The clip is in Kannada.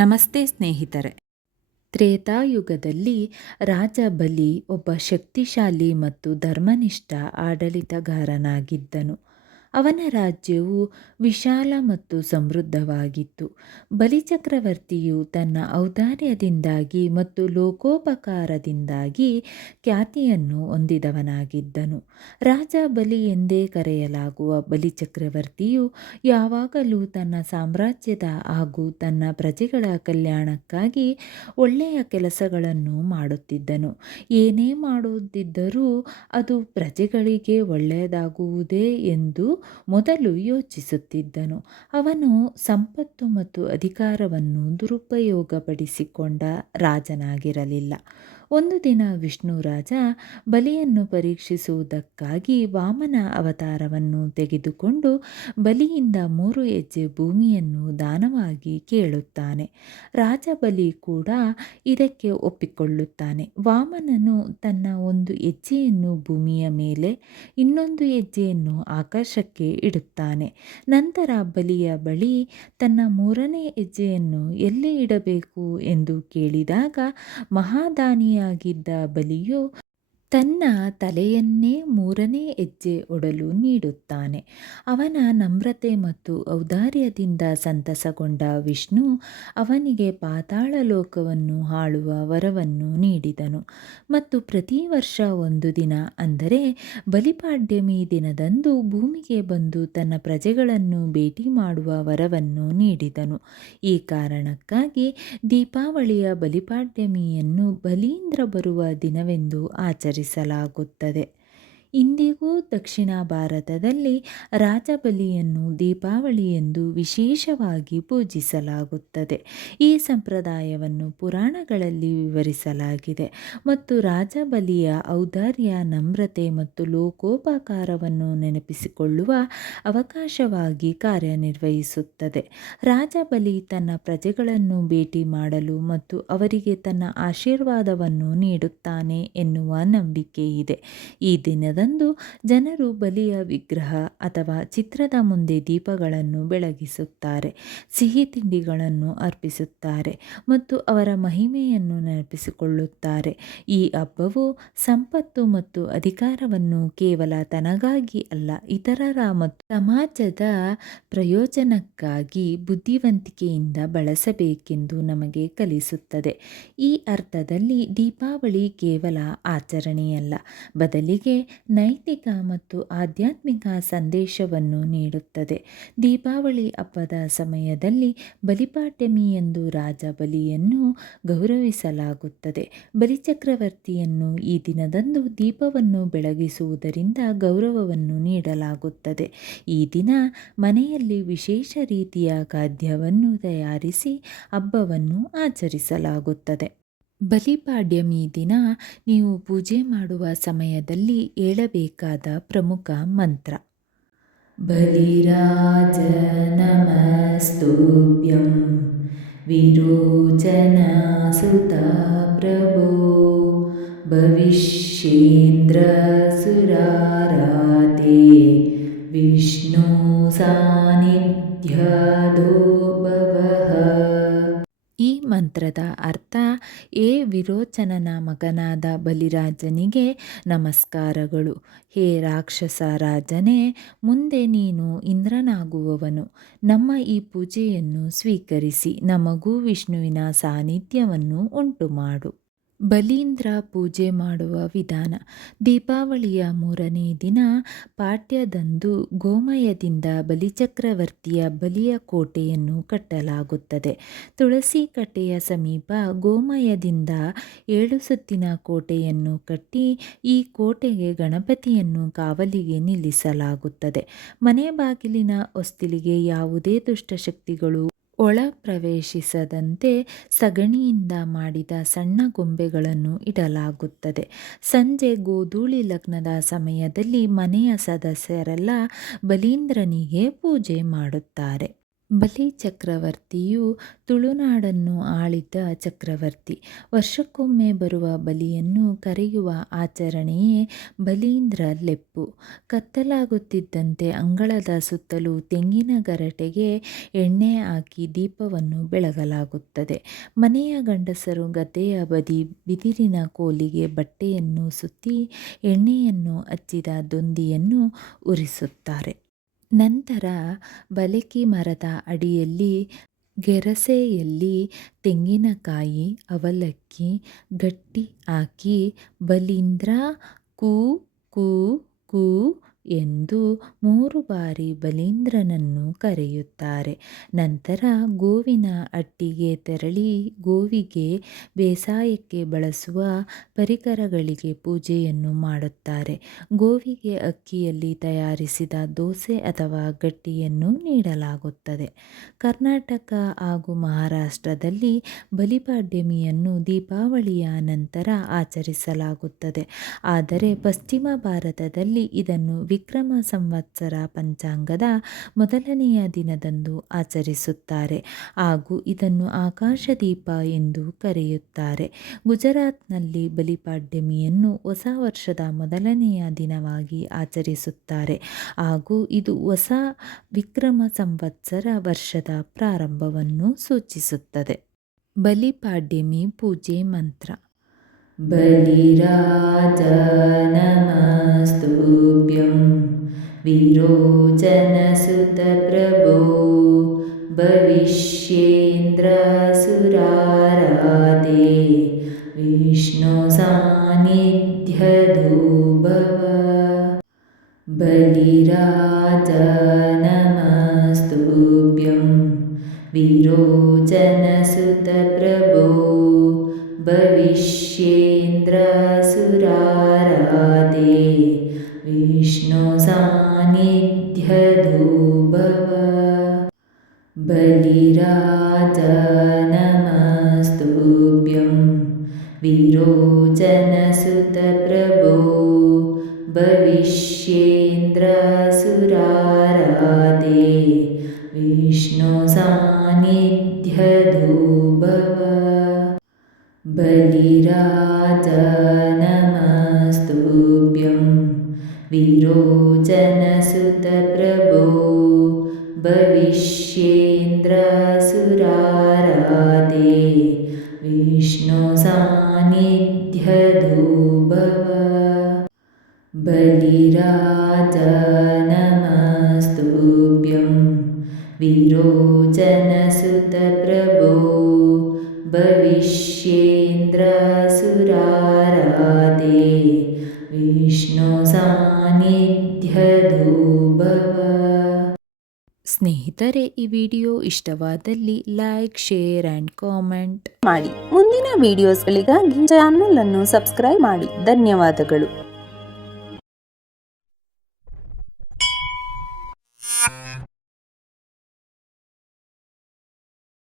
ನಮಸ್ತೆ ಸ್ನೇಹಿತರೆ. ತ್ರೇತಾಯುಗದಲ್ಲಿ ರಾಜ ಬಲಿ ಒಬ್ಬ ಶಕ್ತಿಶಾಲಿ ಮತ್ತು ಧರ್ಮನಿಷ್ಠ ಆಡಳಿತಗಾರನಾಗಿದ್ದನು. ಅವನ ರಾಜ್ಯವು ವಿಶಾಲ ಮತ್ತು ಸಮೃದ್ಧವಾಗಿತ್ತು. ಬಲಿಚಕ್ರವರ್ತಿಯು ತನ್ನ ಔದಾರ್ಯದಿಂದಾಗಿ ಮತ್ತು ಲೋಕೋಪಕಾರದಿಂದಾಗಿ ಖ್ಯಾತಿಯನ್ನು ಹೊಂದಿದವನಾಗಿದ್ದನು. ರಾಜ ಬಲಿ ಎಂದೇ ಕರೆಯಲಾಗುವ ಬಲಿಚಕ್ರವರ್ತಿಯು ಯಾವಾಗಲೂ ತನ್ನ ಸಾಮ್ರಾಜ್ಯದ ಹಾಗೂ ತನ್ನ ಪ್ರಜೆಗಳ ಕಲ್ಯಾಣಕ್ಕಾಗಿ ಒಳ್ಳೆಯ ಕೆಲಸಗಳನ್ನು ಮಾಡುತ್ತಿದ್ದನು. ಏನೇ ಮಾಡುತ್ತಿದ್ದರೂ ಅದು ಪ್ರಜೆಗಳಿಗೆ ಒಳ್ಳೆಯದಾಗುವುದೇ ಎಂದು ಮೊದಲು ಯೋಚಿಸುತ್ತಿದ್ದನು. ಅವನು ಸಂಪತ್ತು ಮತ್ತು ಅಧಿಕಾರವನ್ನು ದುರುಪಯೋಗಪಡಿಸಿಕೊಂಡ ರಾಜನಾಗಿರಲಿಲ್ಲ. ಒಂದು ದಿನ ವಿಷ್ಣುರಾಜ ಬಲಿಯನ್ನು ಪರೀಕ್ಷಿಸುವುದಕ್ಕಾಗಿ ವಾಮನ ಅವತಾರವನ್ನು ತೆಗೆದುಕೊಂಡು ಬಲಿಯಿಂದ ಮೂರು ಹೆಜ್ಜೆ ಭೂಮಿಯನ್ನು ದಾನವಾಗಿ ಕೇಳುತ್ತಾನೆ. ರಾಜ ಬಲಿ ಕೂಡ ಇದಕ್ಕೆ ಒಪ್ಪಿಕೊಳ್ಳುತ್ತಾನೆ. ವಾಮನನು ತನ್ನ ಒಂದು ಹೆಜ್ಜೆಯನ್ನು ಭೂಮಿಯ ಮೇಲೆ, ಇನ್ನೊಂದು ಹೆಜ್ಜೆಯನ್ನು ಆಕಾಶಕ್ಕೆ ಇಡುತ್ತಾನೆ. ನಂತರ ಬಲಿಯ ಬಳಿ ತನ್ನ ಮೂರನೇ ಹೆಜ್ಜೆಯನ್ನು ಎಲ್ಲಿ ಇಡಬೇಕು ಎಂದು ಕೇಳಿದಾಗ ಮಹಾದಾನಿಯಾಗಿದ್ದ ಬಲಿಯು ತನ್ನ ತಲೆಯನ್ನೇ ಮೂರನೇ ಹೆಜ್ಜೆ ಒಡಲು ನೀಡುತ್ತಾನೆ. ಅವನ ನಮ್ರತೆ ಮತ್ತು ಔದಾರ್ಯದಿಂದ ಸಂತಸಗೊಂಡ ವಿಷ್ಣು ಅವನಿಗೆ ಪಾತಾಳ ಲೋಕವನ್ನು ಆಳುವ ವರವನ್ನು ನೀಡಿದನು. ಮತ್ತು ಪ್ರತಿ ವರ್ಷ ಒಂದು ದಿನ, ಅಂದರೆ ಬಲಿಪಾಡ್ಯಮಿ ದಿನದಂದು ಭೂಮಿಗೆ ಬಂದು ತನ್ನ ಪ್ರಜೆಗಳನ್ನು ಭೇಟಿ ಮಾಡುವ ವರವನ್ನು ನೀಡಿದನು. ಈ ಕಾರಣಕ್ಕಾಗಿ ದೀಪಾವಳಿಯ ಬಲಿಪಾಡ್ಯಮಿಯನ್ನು ಬಲೀಂದ್ರ ಬರುವ ದಿನವೆಂದು ಆಚರಿಸಲಾಗುತ್ತದೆ. ಇಂದಿಗೂ ದಕ್ಷಿಣ ಭಾರತದಲ್ಲಿ ರಾಜಬಲಿಯನ್ನು ದೀಪಾವಳಿ ಎಂದು ವಿಶೇಷವಾಗಿ ಪೂಜಿಸಲಾಗುತ್ತದೆ. ಈ ಸಂಪ್ರದಾಯವನ್ನು ಪುರಾಣಗಳಲ್ಲಿ ವಿವರಿಸಲಾಗಿದೆ. ಮತ್ತು ರಾಜಬಲಿಯ ಔದಾರ್ಯ, ನಮ್ರತೆ ಮತ್ತು ಲೋಕೋಪಕಾರವನ್ನು ನೆನಪಿಸಿಕೊಳ್ಳುವ ಅವಕಾಶವಾಗಿ ಕಾರ್ಯನಿರ್ವಹಿಸುತ್ತದೆ. ರಾಜಬಲಿ ತನ್ನ ಪ್ರಜೆಗಳನ್ನು ಭೇಟಿ ಮಾಡಲು ಮತ್ತು ಅವರಿಗೆ ತನ್ನ ಆಶೀರ್ವಾದವನ್ನು ನೀಡುತ್ತಾನೆ ಎನ್ನುವ ನಂಬಿಕೆ ಇದೆ. ಈ ದಿನದ ದಂದು ಜನರು ಬಲಿಯ ವಿಗ್ರಹ ಅಥವಾ ಚಿತ್ರದ ಮುಂದೆ ದೀಪಗಳನ್ನು ಬೆಳಗಿಸುತ್ತಾರೆ, ಸಿಹಿ ತಿಂಡಿಗಳನ್ನು ಅರ್ಪಿಸುತ್ತಾರೆ ಮತ್ತು ಅವರ ಮಹಿಮೆಯನ್ನು ನೆನಪಿಸಿಕೊಳ್ಳುತ್ತಾರೆ. ಈ ಹಬ್ಬವು ಸಂಪತ್ತು ಮತ್ತು ಅಧಿಕಾರವನ್ನು ಕೇವಲ ತನಗಾಗಿ ಅಲ್ಲ, ಇತರರ ಮತ್ತು ಸಮಾಜದ ಪ್ರಯೋಜನಕ್ಕಾಗಿ ಬುದ್ಧಿವಂತಿಕೆಯಿಂದ ಬಳಸಬೇಕೆಂದು ನಮಗೆ ಕಲಿಸುತ್ತದೆ. ಈ ಅರ್ಥದಲ್ಲಿ ದೀಪಾವಳಿ ಕೇವಲ ಆಚರಣೆಯಲ್ಲ, ಬದಲಿಗೆ ನೈತಿಕ ಮತ್ತು ಆಧ್ಯಾತ್ಮಿಕ ಸಂದೇಶವನ್ನು ನೀಡುತ್ತದೆ. ದೀಪಾವಳಿ ಹಬ್ಬದ ಸಮಯದಲ್ಲಿ ಬಲಿಪಾಡ್ಯಮಿ ಎಂದು ರಾಜ ಬಲಿಯನ್ನು ಗೌರವಿಸಲಾಗುತ್ತದೆ. ಬಲಿಚಕ್ರವರ್ತಿಯನ್ನು ಈ ದಿನದಂದು ದೀಪವನ್ನು ಬೆಳಗಿಸುವುದರಿಂದ ಗೌರವವನ್ನು ನೀಡಲಾಗುತ್ತದೆ. ಈ ದಿನ ಮನೆಯಲ್ಲಿ ವಿಶೇಷ ರೀತಿಯ ಖಾದ್ಯವನ್ನು ತಯಾರಿಸಿ ಹಬ್ಬವನ್ನು ಆಚರಿಸಲಾಗುತ್ತದೆ. ಬಲಿಪಾಡ್ಯಮಿ ದಿನ ನೀವು ಪೂಜೆ ಮಾಡುವ ಸಮಯದಲ್ಲಿ ಹೇಳಬೇಕಾದ ಪ್ರಮುಖ ಮಂತ್ರ. ಬಲಿರಾಜ ನಮಸ್ತುಭ್ಯಂ ವಿರೋಚನ ಸುತ ಪ್ರಭೋ ಭವಿಷ್ಯೇಂದ್ರ ಸುರಾರಾತೆ ವಿಷ್ಣು ಸಾನ್ನಿಧ್ಯದೋ ಭವ. ಈ ಮಂತ್ರದ ಅರ್ಥ ಏ ವಿರೋಚನನ ಮಗನಾದ ಬಲಿರಾಜನಿಗೆ ನಮಸ್ಕಾರಗಳು. ಹೇ ರಾಕ್ಷಸ ರಾಜನೇ, ಮುಂದೆ ನೀನು ಇಂದ್ರನಾಗುವವನು. ನಮ್ಮ ಈ ಪೂಜೆಯನ್ನು ಸ್ವೀಕರಿಸಿ ನಮಗೂ ವಿಷ್ಣುವಿನ ಸಾನ್ನಿಧ್ಯವನ್ನು ಉಂಟುಮಾಡು. ಬಲೀಂದ್ರ ಪೂಜೆ ಮಾಡುವ ವಿಧಾನ. ದೀಪಾವಳಿಯ ಮೂರನೇ ದಿನ ಪಾಠ್ಯದಂದು ಗೋಮಯದಿಂದ ಬಲಿಚಕ್ರವರ್ತಿಯ ಬಲಿಯ ಕೋಟೆಯನ್ನು ಕಟ್ಟಲಾಗುತ್ತದೆ. ತುಳಸಿ ಕಟ್ಟೆಯ ಸಮೀಪ ಗೋಮಯದಿಂದ ಏಳು ಸುತ್ತಿನ ಕೋಟೆಯನ್ನು ಕಟ್ಟಿ ಈ ಕೋಟೆಗೆ ಗಣಪತಿಯನ್ನು ಕಾವಲಿಗೆ ನಿಲ್ಲಿಸಲಾಗುತ್ತದೆ. ಮನೆ ಬಾಗಿಲಿನ ಹೊಸ್ತಿಲಿಗೆ ಯಾವುದೇ ದುಷ್ಟಶಕ್ತಿಗಳು ಒಳ ಪ್ರವೇಶಿಸದಂತೆ ಸಗಣಿಯಿಂದ ಮಾಡಿದ ಸಣ್ಣ ಗೊಂಬೆಗಳನ್ನು ಇಡಲಾಗುತ್ತದೆ. ಸಂಜೆ ಗೋಧೂಳಿ ಲಗ್ನದ ಸಮಯದಲ್ಲಿ ಮನೆಯ ಸದಸ್ಯರೆಲ್ಲ ಬಲೀಂದ್ರನಿಗೆ ಪೂಜೆ ಮಾಡುತ್ತಾರೆ. ಬಲಿ ಚಕ್ರವರ್ತಿಯು ತುಳುನಾಡನ್ನು ಆಳಿದ ಚಕ್ರವರ್ತಿ. ವರ್ಷಕ್ಕೊಮ್ಮೆ ಬರುವ ಬಲಿಯನ್ನು ಕರೆಯುವ ಆಚರಣೆಯೇ ಬಲೀಂದ್ರ ಲೆಪ್ಪು. ಕತ್ತಲಾಗುತ್ತಿದ್ದಂತೆ ಅಂಗಳದ ಸುತ್ತಲೂ ತೆಂಗಿನ ಗರಟೆಗೆ ಎಣ್ಣೆ ಹಾಕಿ ದೀಪವನ್ನು ಬೆಳಗಲಾಗುತ್ತದೆ. ಮನೆಯ ಗಂಡಸರು ಗದ್ದೆಯ ಬದಿ ಬಿದಿರಿನ ಕೋಲಿಗೆ ಬಟ್ಟೆಯನ್ನು ಸುತ್ತಿ ಎಣ್ಣೆಯನ್ನು ಹಚ್ಚಿದ ದೊಂದಿಯನ್ನು ಉರಿಸುತ್ತಾರೆ. ನಂತರ ಬಲಕಿ ಮರದ ಅಡಿಯಲ್ಲಿ ಗೆರಸೆಯಲ್ಲಿ ತೆಂಗಿನಕಾಯಿ ಅವಲಕ್ಕಿ ಗಟ್ಟಿ ಹಾಕಿ ಬಲೀಂದ್ರ ಕೂ ಕೂ ಕೂ ಎಂದು ಮೂರು ಬಾರಿ ಬಲೀಂದ್ರನನ್ನು ಕರೆಯುತ್ತಾರೆ. ನಂತರ ಗೋವಿನ ಅಟ್ಟಿಗೆ ತೆರಳಿ ಗೋವಿಗೆ ಬೇಸಾಯಕ್ಕೆ ಬಳಸುವ ಪರಿಕರಗಳಿಗೆ ಪೂಜೆಯನ್ನು ಮಾಡುತ್ತಾರೆ. ಗೋವಿಗೆ ಅಕ್ಕಿಯಲ್ಲಿ ತಯಾರಿಸಿದ ದೋಸೆ ಅಥವಾ ಗಟ್ಟಿಯನ್ನು ನೀಡಲಾಗುತ್ತದೆ. ಕರ್ನಾಟಕ ಹಾಗೂ ಮಹಾರಾಷ್ಟ್ರದಲ್ಲಿ ಬಲಿಪಾಡ್ಯಮಿಯನ್ನು ದೀಪಾವಳಿಯ ನಂತರ ಆಚರಿಸಲಾಗುತ್ತದೆ. ಆದರೆ ಪಶ್ಚಿಮ ಭಾರತದಲ್ಲಿ ಇದನ್ನು ವಿಕ್ರಮ ಸಂವತ್ಸರ ಪಂಚಾಂಗದ ಮೊದಲನೆಯ ದಿನದಂದು ಆಚರಿಸುತ್ತಾರೆ ಹಾಗೂ ಇದನ್ನು ಆಕಾಶದೀಪ ಎಂದು ಕರೆಯುತ್ತಾರೆ. ಗುಜರಾತ್ನಲ್ಲಿ ಬಲಿಪಾಡ್ಯಮಿಯನ್ನು ಹೊಸ ವರ್ಷದ ಮೊದಲನೆಯ ದಿನವಾಗಿ ಆಚರಿಸುತ್ತಾರೆ ಹಾಗೂ ಇದು ಹೊಸ ವಿಕ್ರಮ ಸಂವತ್ಸರ ವರ್ಷದ ಪ್ರಾರಂಭವನ್ನು ಸೂಚಿಸುತ್ತದೆ. ಬಲಿಪಾಡ್ಯಮಿ ಪೂಜೆ ಮಂತ್ರ. बलिरा नमस्तुभ्यं विरोचनसुतप्रभो भविष्येन्द्रसुराराधे विष्णुसान्निध्यधूभव भव नमः नि्यधु भवलिरा बलिराज नमस्तुभ्यं विरोचनसुतप्रभो भविष्येन्द्रसुराराधे विष्णो बलिराज नमस्तु विरोचनसुतप्रभो भविष्येन्द्रा सुरारते विष्णो भव बलिराचनमस्तुभ्यं वीरोचनसुतप्रभो भविष्येन्द्रा सुरारते विष्णु सा ಸ್ನೇಹಿತರೆ, ಈ ವಿಡಿಯೋ ಇಷ್ಟವಾದಲ್ಲಿ ಲೈಕ್ ಶೇರ್ ಆ್ಯಂಡ್ ಕಾಮೆಂಟ್ ಮಾಡಿ. ಮುಂದಿನ ವಿಡಿಯೋಸ್ಗಳಿಗಾಗಿ ಚಾನಲ್ ಅನ್ನು ಸಬ್ಸ್ಕ್ರೈಬ್ ಮಾಡಿ. ಧನ್ಯವಾದಗಳು.